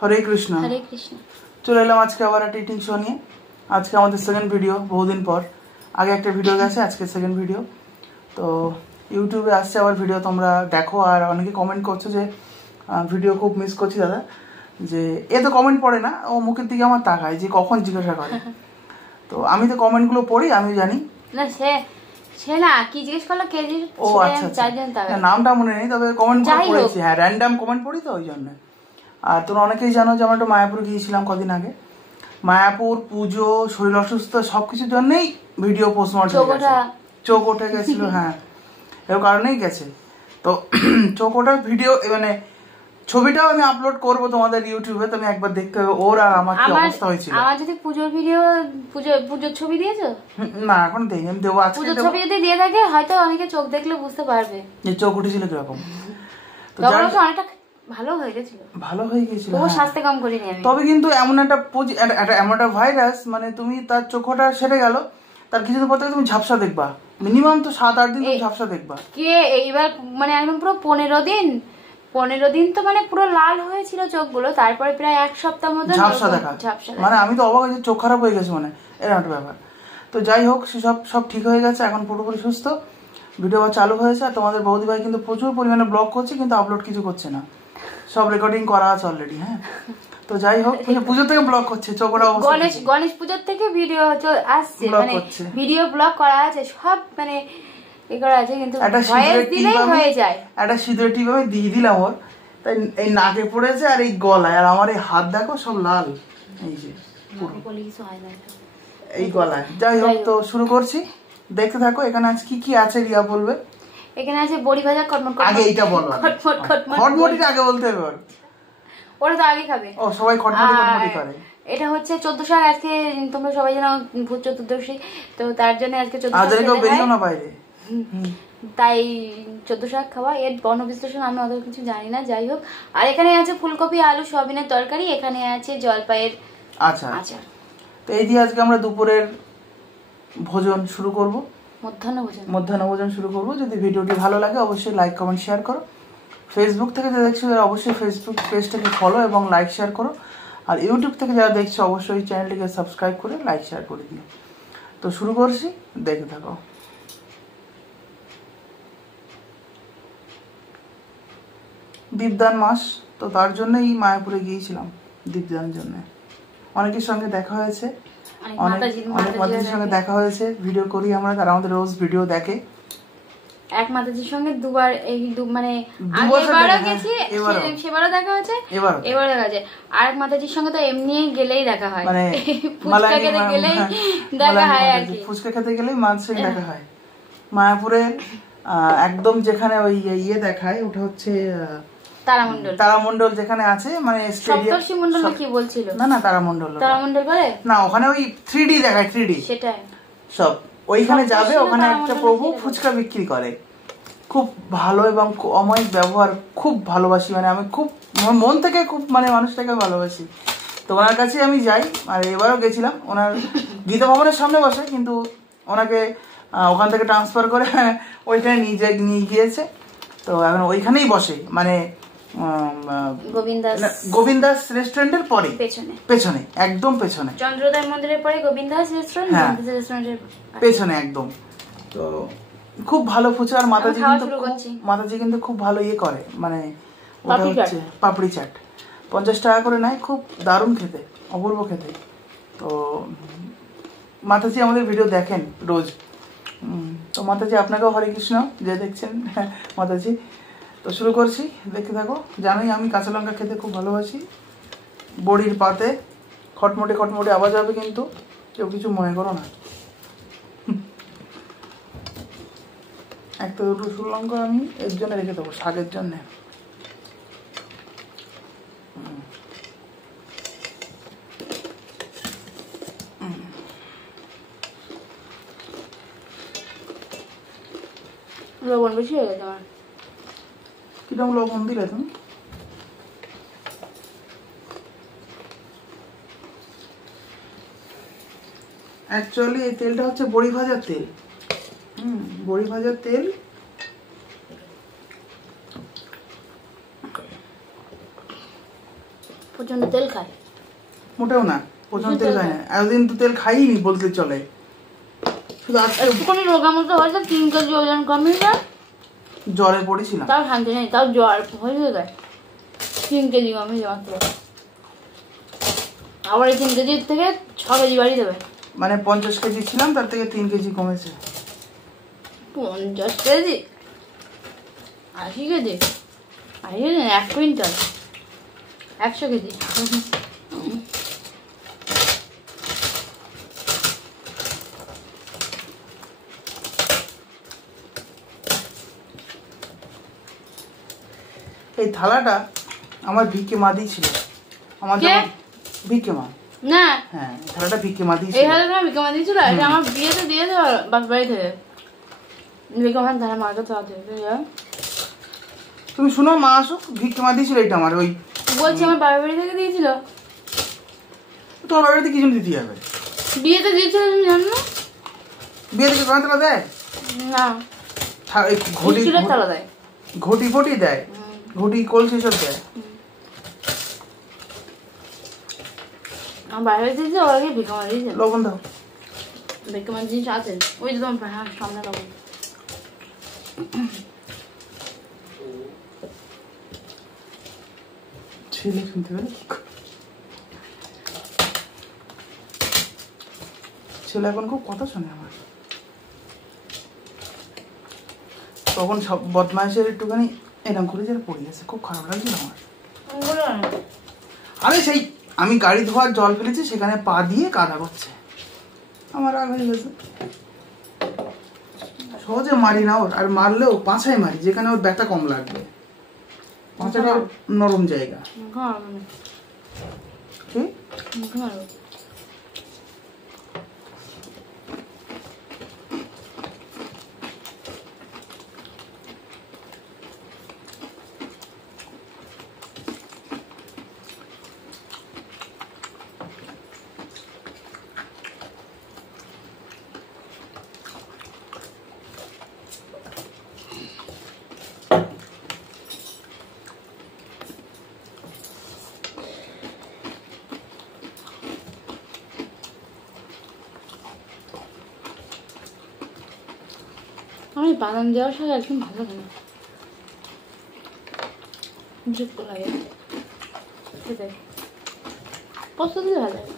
হরে কৃষ্ণ। হরে কৃষ্ণ। চলে এলাম আজকে আবার একটা ইটিং শো নিয়ে। আজকে আমাদের সেকেন্ড ভিডিও, বহুদিন পর। আগে একটা ভিডিও গেছে, আজকে সেকেন্ড ভিডিও। তো ইউটিউবে আসছে আবার ভিডিও, তোমরা দেখো। আর অনেকে কমেন্ট করছো যে ভিডিও খুব মিস করছি দাদা, যে এ তো কমেন্ট পড়ে না, ও মুখের দিকে আমার তাকায় যে কখন জিজ্ঞাসা করে। তো আমি তো কমেন্টগুলো পড়ি, আমি জানি না সে না কি জিজ্ঞেস করলো কে জিজ্ঞেস। ও আচ্ছা, নামটা মনে নেই, তবে কমেন্ট পড়েছি। হ্যাঁ, র্যান্ডাম কমেন্ট পড়ি তো, ওই জন্য। আর তোমরা অনেকেই জানো যে আমরা একটু মায়াপুর গিয়েছিলাম কদিন আগে। মায়াপুর পুজো, শরীর অসুস্থ, সবকিছুর জন্যই ভিডিও পোস্টমর্টম চোখ উঠে গেছিল। হ্যাঁ, এর কারণেই গেছে। তো চোখ ওঠার ভিডিও, মানে ছবিটাও আমি আপলোড করব তোমাদের ইউটিউবে, তুমি একবার দেখতে হবে ওর আর আমার কি অবস্থা হয়েছিল। আমার যদি পুজোর ভিডিও, পুজোর ছবি দিয়েছো? না, এখন দেইনি, আমি দেবো আজকে। পুজোর ছবি যদি দিয়ে থাকে হয়তো অনেকে চোখ দেখলে বুঝতে পারবে যে চোখ উঠেছিল কিরকম। তো অনেকটা ভালো হয়ে গেছিল, ভালো হয়ে গেছিল। ও স্বাস্থ্য কম করিনি আমি। তবে কিন্তু এমন একটা ভাইরাস, মানে তুমি তার চোখটা সেরে গেল, তার কিছুদিন পর থেকে তুমি ঝাপসা দেখবা। মিনিমাম তো 7-8 দিন তুমি ঝাপসা দেখবা। কে এইবার মানে একদম পুরো 15 দিন তো মানে পুরো লাল হয়েছিল চোখগুলো, তারপরে প্রায় 1 সপ্তাহ মতো ঝাপসা দেখা। মানে আমি তো অবাক হয়েছি, চোখ খারাপ হয়ে গেছে মানে, এরকম একটা ব্যাপার। তো যাই হোক, সব ঠিক হয়ে গেছে, এখন পুরোপুরি সুস্থ। ভিডিও চালু হয়েছে। আর তোমাদের বৌদি ভাই কিন্তু প্রচুর পরিমাণে ব্লগ করছে, কিন্তু আপলোড কিছু করছে না। সব রেকর্ডিং করা আছে অলরেডি। হ্যাঁ, তো যাই হোক, পুজো থেকে ব্লগ করছে। চোখটা গণেশ পুজোর থেকে ভিডিও আসছে, মানে ভিডিও ব্লগ করা আছে, সব মানে এগুলো আছে, কিন্তু ভয়েস দিলেই হয়ে যায়। একটা সিঁদুরের টিপ আমি দিয়ে দিলাম ওর, তাই এই নাকে পড়েছে আর এই গলায়, আর আমার এই হাত দেখো সব লাল, এই যে এই গলায়। যাই হোক, তো শুরু করছি, দেখতে থাকো। এখানে আজ কি কি আছে রিয়া বলবে। এখানে আছে বড়ি ভাজা, কটমট। আগে এইটা বলো, খটমটিটা আগে বলতে হবে। ওরা তো আগে খাবে। ও, সবাই খটমটি করে। এটা হচ্ছে 14 শাক। আজকে তোমরা সবাই জানো ভূত চতুর্দশী, তো তার জন্য আজকে 14 শাক বেরিও না বাইরে, তাই 14 শাক খাওয়া। এর বর্ণ বিশ্লেষণ আমি অত কিছু জানি না। যাই হোক, আর এখানে আছে ফুলকপি, আলু, সয়াবিনের তরকারি। এখানে আছে জলপাইয়ের আচার। তো এই দিয়ে আজকে আমরা দুপুরের ভোজন শুরু করব, মধ্যাহ্ন ভোজন শুরু করব। যদি ভিডিওটি ভালো লাগে অবশ্যই লাইক, কমেন্ট, শেয়ার করো। ফেসবুক থেকে যারা দেখছো অবশ্যই ফেসবুক পেজটাকে ফলো এবং লাইক, শেয়ার করো। আর ইউটিউব থেকে যারা দেখছো অবশ্যই চ্যানেলটিকে সাবস্ক্রাইব করে লাইক, শেয়ার করে দিও। তো শুরু করছি, দেখে থাকো। দীপদান মাস, তো তার জন্যই মায়াপুরে গিয়েছিলাম, দীপদানের জন্য। অনেকের সঙ্গে দেখা হয়েছে, অনেক মাতাজির সঙ্গে দেখা হয়েছে, ভিডিও করি আমরা, তারা আমাদের রোজ ভিডিও দেখে। এক মাতাজির সঙ্গে দুবার, এই মানে আগেরবারও গেছি, সেবারও দেখা হয়েছে, এবারও দেখা হয়েছে। আরেক মাতাজির সঙ্গে তো এমনি গেলেই দেখা হয়, মানে ফুচকা খেতে গেলেই দেখা হয় আর কি। ফুচকা খেতে গেলেই মার সঙ্গে দেখা হয়। মায়াপুরের একদম যেখানে ওই ইয়ে দেখায়, ওটা হচ্ছে তারামণ্ডল যেখানে আছে, মানে সপ্তর্ষি মণ্ডল কি বলছিল? না, তারামণ্ডল বলে না, ওখানে ওই 3D দেখায়, 3D সেটাই সব। ওইখানে যাবে, ওখানে একটা প্রভু ফুচকা বিক্রি করে, খুব ভালো এবং অমায়িক ব্যবহার, খুব ভালোবাসি। মানে আমি খুব মন থেকে খুব, মানে মানুষটাকে ভালোবাসি। তো ওনার কাছে আমি যাই, আর এবারও গেছিলাম। ওনার গীতা ভবনের সামনে বসে, কিন্তু ওনাকে ওখান থেকে ট্রান্সফার করে ওইখানে নিয়ে গিয়েছে। তো এখন ওইখানেই বসে, মানে গোবিন্দাস রেস্টুরেন্টের পরে পেছনে, একদম পেছনে, চন্দ্রোদয় মন্দিরের পরে গোবিন্দাস রেস্টুরেন্ট, রেস্টুরেন্টের পেছনে একদম। তো খুব ভালো ফুচকা। আর মাতাজি কিন্তু খুব ভালো ইয়ে করে, মানে ওটা হচ্ছে পাপড়ি চাট, 50 টাকা করে নেয়, খুব দারুণ খেতে, অপূর্ব খেতে। তো মাতাজি আমাদের ভিডিও দেখেন রোজ। তো মাতাজি, আপনাকেও হরে কৃষ্ণ যে দেখছেন মাতাজি। তো শুরু করছি, দেখতে থাকো। জানোই আমি কাঁচা লঙ্কা খেতে খুব ভালোবাসি। বড়ির পাতে খটমটে আওয়াজ হবে, কিন্তু কেউ কিছু মনে করো না। একটা দুটো শুকনো লঙ্কা আমি এর জন্য রেখে দেবো, শাকের জন্যে। লবণ বেশি হয়ে গেছে আমার। কিরকম লবণ দিলে তুমি? অ্যাকচুয়ালি এই তেলটা হচ্ছে বড়ি ভাজার তেল। বড়ি ভাজার তেল। প্রচন্ড তেল খায়। মোটেও না, প্রচন্ড তেল খায় না, এতদিন তো তেল খাইনি বলতে চলে। শুধু আজকে একটুখানি রোগা মতো হয়েছে, 3 কেজি ওজন কমিয়ে যায়। জ্বরে পড়েছিলাম, তাও শান্তি নেই, তাও জ্বর হয়ে যায়, 3 কেজি কমিয়ে যায় মাত্র। আবার এই 3 কেজির থেকে 6 কেজি বাড়ি দেবে। মানে 50 কেজি ছিলাম, তার থেকে 3 কেজি কমেছে। 50 কেজি, 80 কেজি, 1 কুইন্টাল, 100 কেজি। এই থালাটা আমার ভিক্ষে মা দিয়েছিল, আমার ভিক্ষে মা। না, হ্যাঁ, থালাটা ভিক্ষে মা দিয়েছিল। এই থালাটা ভিক্ষে মা দিয়েছিল, এটা আমার বিয়েতে দিয়েছে বাপ বাড়ি থেকে। ভিক্ষে মা ধারা মাকে তো আছে। তুমি শুনো, মা আসুক, ভিক্ষে মা দিয়েছিল এটা আমার। ওই বলছি আমার বাবার বাড়ি থেকে দিয়েছিল। তোমার বাড়িতে কি জন্য দিতে যাবে? বিয়েতে দিয়েছিল, তুমি জানো না? বিয়ে থেকে কোন তালা দেয় না, ঘটি তালা দেয়, ঘটি ফটি দেয়, ঘটি কলসি সব দেয়। আমার বাবার বাড়ি দিয়েছে, ওরা কি ভিক্ষে মা দিয়েছে। লবণ দাও, ভিক্ষে মা জিনিস আছে, ওই যে তোমার সামনে লবণ। ছেলে শুনতে পেলে, ছেলে এখন খুব কথা শোনে আমার। তখন সব বদমাইশের একটুখানি এরকম করে যেন পড়ে গেছে, খুব খারাপ লাগছিল আমার। আরে সেই আমি গাড়ি ধোয়ার জল ফেলেছি, সেখানে পা দিয়ে কাদা করছে, আমার রাগ হয়ে গেছে। সহজে মারি না ওর, আর মারলেও পাছায় মারি, যেখানে ওর ব্যথা কম লাগবে। পাছাটা নরম জায়গা। আমি বাদাম দেওয়ার সাথে একদম ভালো লাগে না, বিরক্ত লাগে। সেটাই পোস্ত দিলে ভালো লাগে।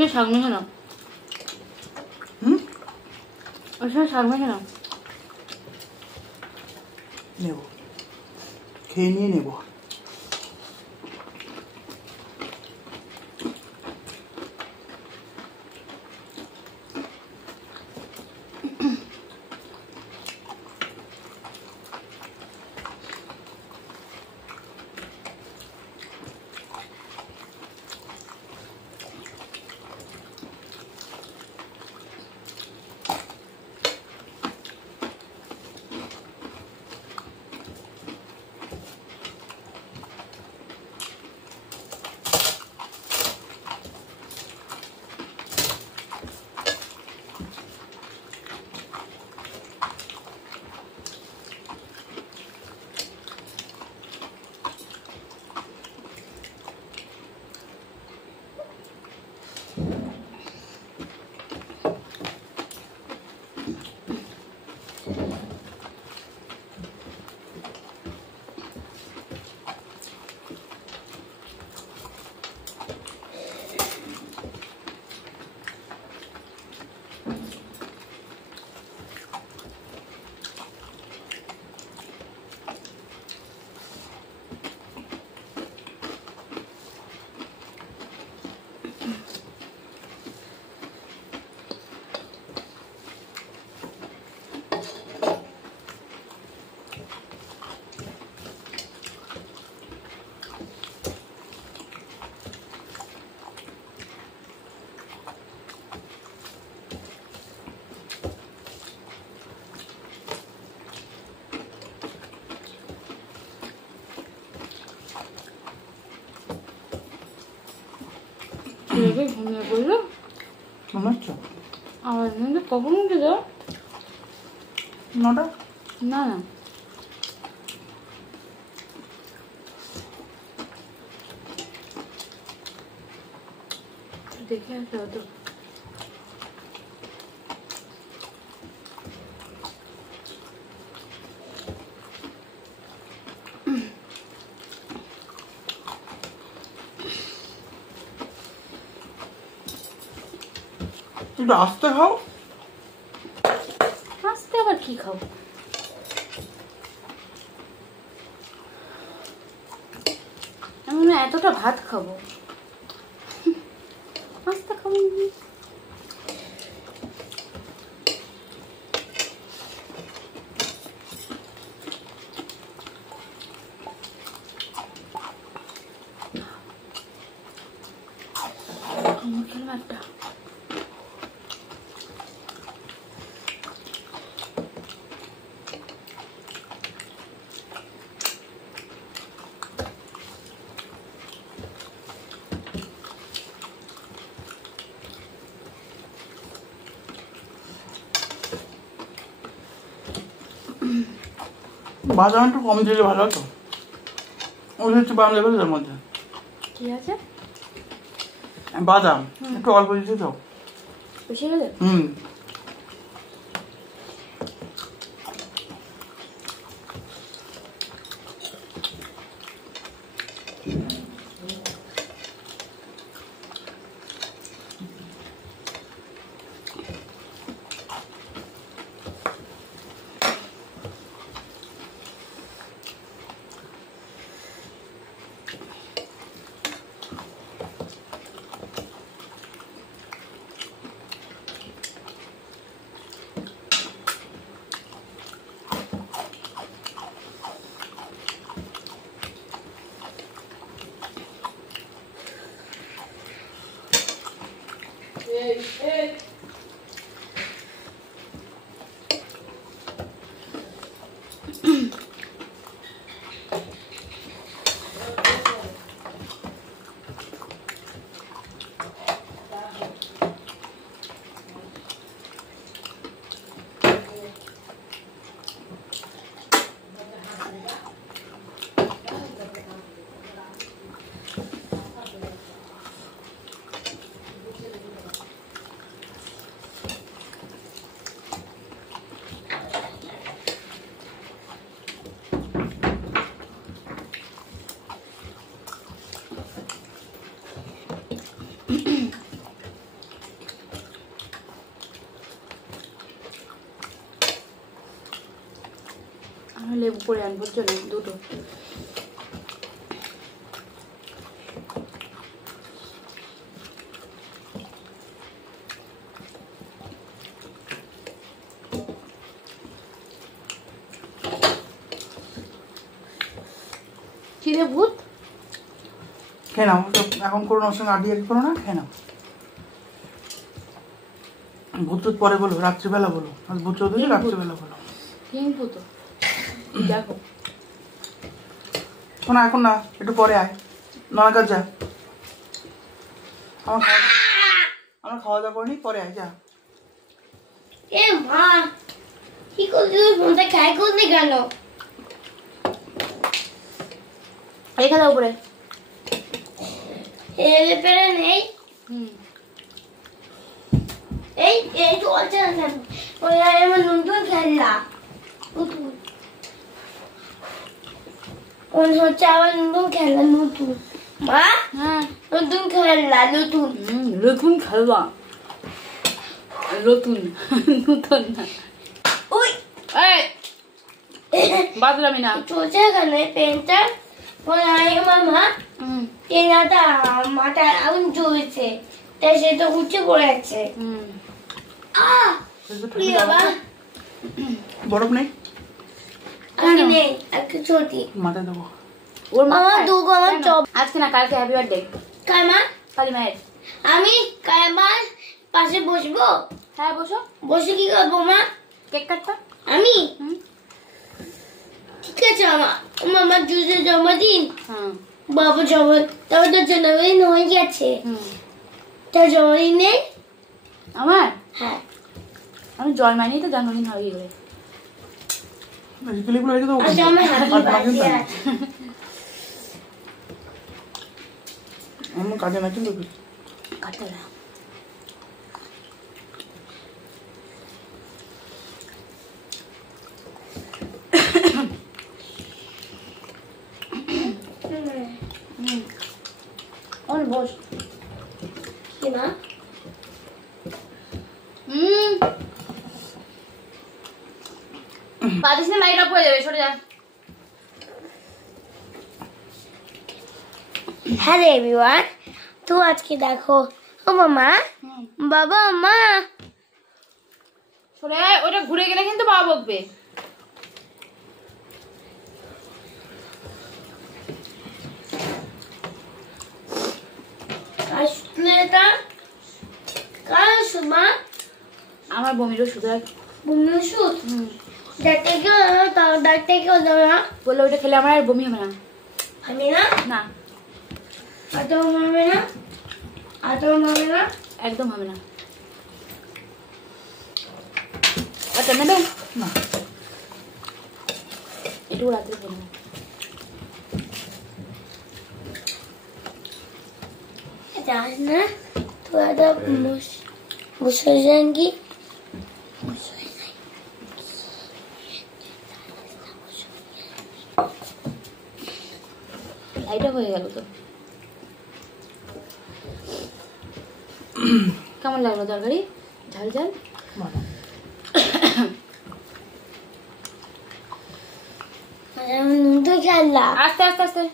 ওই শাক মেখে নাও, ওই শাক মেখে নাও। নেব, খেয়ে নিয়ে নেব। বললো মনে হচ্ছে আমার কখন উঠে যাও? 9টা? না না, দেখে আসতে হতো। একটু আস্তে খাও। আস্তে আবার কি খাবো? আমি না এতটা ভাত খাবো, আস্তে খাবো। একটা বাদাম একটু কম দিলে ভালো হতো। ওই হচ্ছে বাদাম লেগে তার মধ্যে কি আছে? বাদাম একটু অল্প দিতে দাও। বেশি গেলে আমি লেবু করে আনবো জন্য দুটো। কিরে ভূত, খেয়ে নাও। এখন করো না, ওর সঙ্গে আডিয়ে করো না, খেয়ে নাও। ভূত টুত পরে বলো, রাত্রিবেলা বলো। আজ ভূত চৌধুরী রাত্রিবেলা বলো। কিনবো তো, দেখো না এখন না, একটু পরে আয়। নয় কাজ যা, আমার খাওয়া দাওয়া করিনি, পরে আয় যা। এ মা, কি করলি? ফোনটা খাই করলি কেন? রেখে দাও উপরে। এর ব্যাপারে নেই। এই এই চলছে না কেন? ওই আমার নতুন খেলনা নতুন কোন হচ্ছে আবার নতুন খেলনা নতুন। মা হ্যাঁ নতুন খেলনা নতুন নতুন খেলবা, নতুন নতুন না। ওই বাদলামি না চলছে এখানে পেনটা। ওই মামা পেনাটা মাথা আগুন জ্বলছে, তাই সে তো উঠে পড়েছে। বরফ নেই, আজকে নেই, আজকে ছুটি। মাথায় দেবো। ওর আমার দুগো আমার চপ। আজকে না, কালকে হ্যাপি বার্থডে কাইমা কালী মায়ের। আমি কাইমার পাশে বসবো। হ্যাঁ বসো। বসে কি করবো মা? কেক কাটবা। আমি ঠিক আছে আমার জুজের জন্মদিন, বাবা জন্মদিন, তবে তো জন্মদিন হয়ে গেছে। তোর জন্মদিন নেই? আমার হ্যাঁ। আমি জন্মাইনি তো জন্মদিন হবে কি করে? ক্লিপগুলো রেখে দেবো আচ্ছা, আমার happy birthday আছে। আমার কাজে না কিন্তু কাটতে হবে না। বস কি না? পাতিস না, লাইট অফ হয়ে যাবে, সরে যা। হ্যালো এভরিওয়ান, তো আজকে দেখো ও মামা, বাবা মা, সরে আয়, ওটা ঘুরে গেলে কিন্তু বাবা বকবে। আসলেটা কার সুমা? আমার বমির ওষুধ আর বমি ওষুধ? ডাক্তার কেউ দেবে না? বললো ওটা খেলে আমার আর বমি হবে না। আমি না? না, আদৌ মারবে না? আদৌ মারবে না? একদম হবে না। আচ্ছা নেবে না, এটুকু রাত্রে খেয়ে নেবে। জানিস না তো একটা বসে যান কি? লাইটটা হয়ে গেল তো। কেমন লাগলো তরকারি? ঝাল ঝাল? ভালো। নুন তো খেলা। আস্তে আস্তে আস্তে।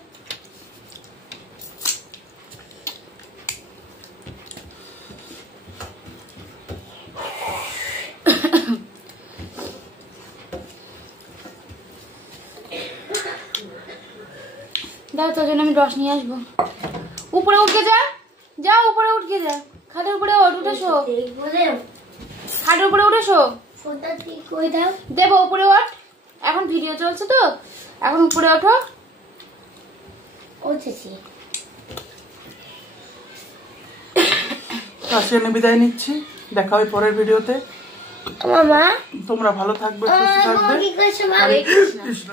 দাও, তোর জন্য আমি রস নিয়ে আসবো। উপরে উঠকে যা, যা উপরে উঠকে যা, খাটের উপরে উঠে শো, খাটের উপরে উঠে শো। ফোনটা ঠিক করে দাও। দেবো, উপরে ওঠ, এখন ভিডিও চলছে তো, এখন উপরে ওঠো। উঠেছি। আজকে আমি বিদায় নিচ্ছি, দেখা হবে পরের ভিডিওতে। মামা তোমরা ভালো থাকবে, সুস্থ থাকবে। কি করছো মা? হরে কৃষ্ণ। কৃষ্ণ।